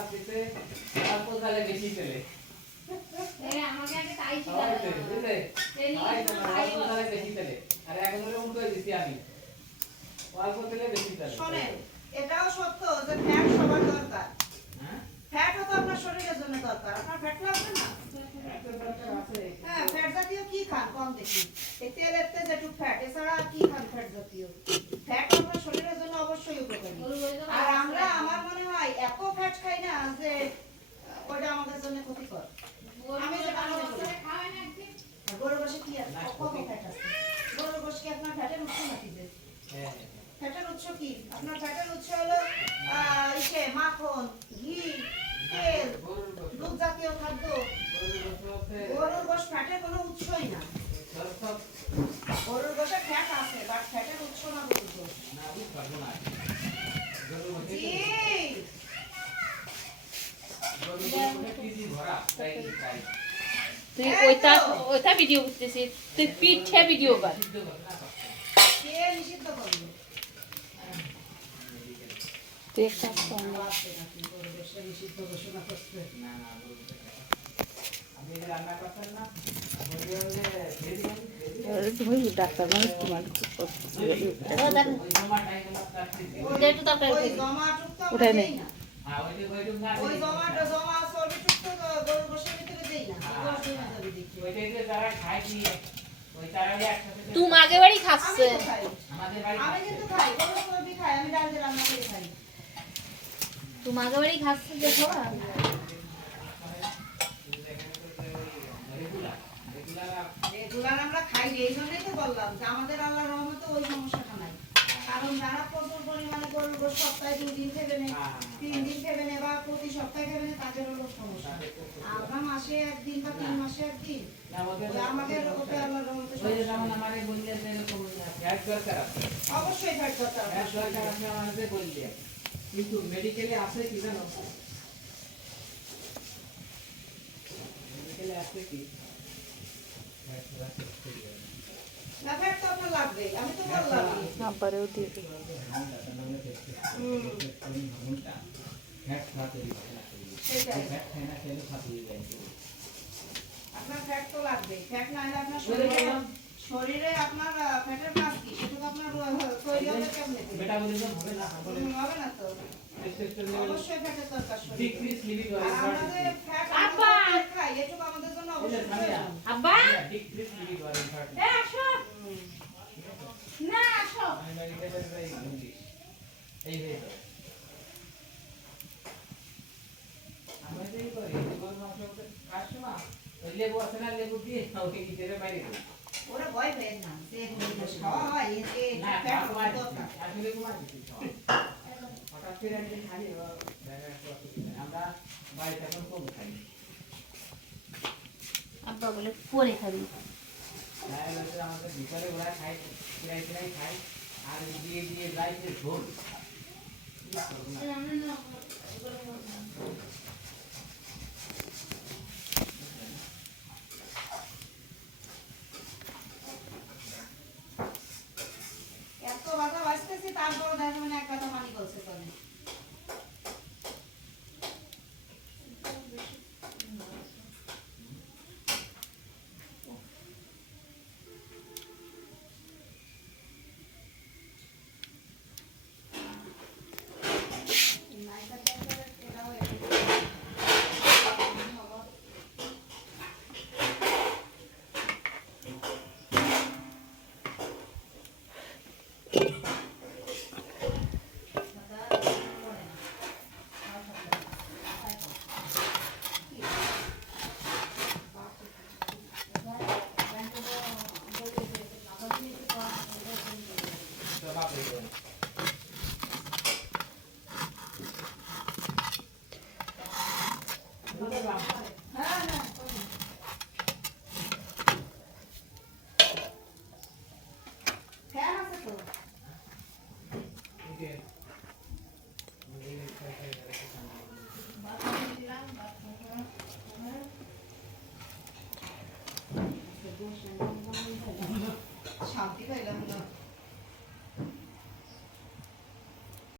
আসতে অল্প জালে বেশি তেলে আমাকে আগে তাই শিখাতে বুঝলে অল্প জালে বেশি তেলে আর এখন হলো উল্টো দিছি আমি অল্প তেলে বেশি তেলে শোনেন এটাও সত্য যে ফ্যাট সবার দরকার ফ্যাটও তো আপনার শরীরের জন্য দরকার আপনার ফ্যাট লাগবে না হ্যাঁ ফ্যাট জাতীয় কি খান কম দেখি এই তেলের তে যেটুকু ফ্যাট এছাড়া আর কি খান ফ্যাট জাতীয় ফ্যাট আপনার শরীরের জন্য অবশ্যই উপকারী আর আমরা আমার মনে হয় এত ফ্যাট খাই না যে ওটা আমাদের জন্য ক্ষতিকর আমি যেটা মনে করি গরুর গোশে কি আছে কত ফ্যাট আছে গরুর গোশ কি আপনার ফ্যাটের উৎস নাকি যে ফ্যাটের উৎস কি আপনার ফ্যাটের উৎস হলো ইসে মাখন ঘি তেল দুধ জাতীয় খাদ্য গরুর গোশ ফ্যাটের কোনো উৎসই না গরুর গোশে ফ্যাট আছে বাট ফ্যাটের উৎস না গরুর গোশ না বুঝ পারবো না জি তুই ওইটা ভিডিও করতেছিস তুই পিঠে ভিডিও কর কে নিষিদ্ধ করলো তুই একটা গরুর গোশে নিষিদ্ধ ঘোষণা করছে না না আমি রান্না করতাম না বলি যে তুমি ডাক্তার মানুষ তোমার ওই জমাটুকটা ওটাই নেই হ্যাঁ ওইটুক না ওই জমা সবটুকটা গরুর গোশের ভিতরে দেই না ওইটাই যে যারা খায় কি ওই তারাই একসাথে তুমি আগে বাড়ি খাচ্ছে আমাদের বাড়ি আমি কিন্তু খাই গরুর সবই খাই আমি ডাল দিয়ে রান্না করে খাই তুমি আগে বাড়ি খাচ্ছে দেখো রেগুলার আমরা খাই এই জন্যই তো বললাম যে আমাদের আল্লাহর রহমতে ওই সমস্যাটা নাই কারণ যারা প্রচুর পরিমাণে গরুর গোশত সপ্তাহে 2 দিন খেবে না 3 দিন খেবে না বা প্রতি সপ্তাহে খেবে না তাদের হলো সমস্যা আমরা মাসে একদিন বা 3 মাসে একদিন আমাদের ওটা আল্লাহর রহমতে ওই যে যেমন আমারে বললেন যে এরকম ফ্যাট দরকার আছে অবশ্যই ফ্যাট দরকার ফ্যাট দরকার আপনি আমাদের বললেন কিন্তু মেডিকেলে আছে কি জানো মেডিকেলে আছে কি না ফ্যাট তো আপনার লাগবে আমি তো বললাম নাম্বারেও দিয়ে সেটাই আপনার ফ্যাট তো লাগবে ফ্যাট না হলে আপনার শরীরে আপনার ফ্যাটের মাস কি সেটা তো আপনার তৈরি হবে কেমনে মেটাবলিজম হবে না হবে না তো অবশ্যই ফ্যাটের দরকার শরীরে ডিক্রিজ লিপিড আর আমাদের ফ্যাট আব্বা! খাই এটুকু আমাদের জন্য অবশ্যই প্রয়োজন। আব্বা ডিক্রিজ লিপিড ওয়ার ইম্পর্টেন্ট এ আসো না আসো এই যে আমরা যেই করি গরু মাংস খাচ্ছ না ওই লেবু আছে না লেবু দিয়ে ওকে কি দেবে বাইরে দিই ওরা ভয় পেয়ে না যে গরুর খাওয়া হয় এতে না ফ্যাট খাওয়া দরকার আসলে কুমার দিচ্ছি হঠাৎ করে একদিন খালি আমরা বাড়িতে এখন কম খাই আব্বা বলে পরে খাবি আমাদের ভিতরে ওরা খাই কিরাই কিরাই খাই আর দিয়ে দিয়ে যাই যে ঝোল এত বাধা বাঁচতেছি তারপর দেখা মানে এক কথা মানি বলছে চলে ফ্যান আছে তো শান্তি পাইলাম না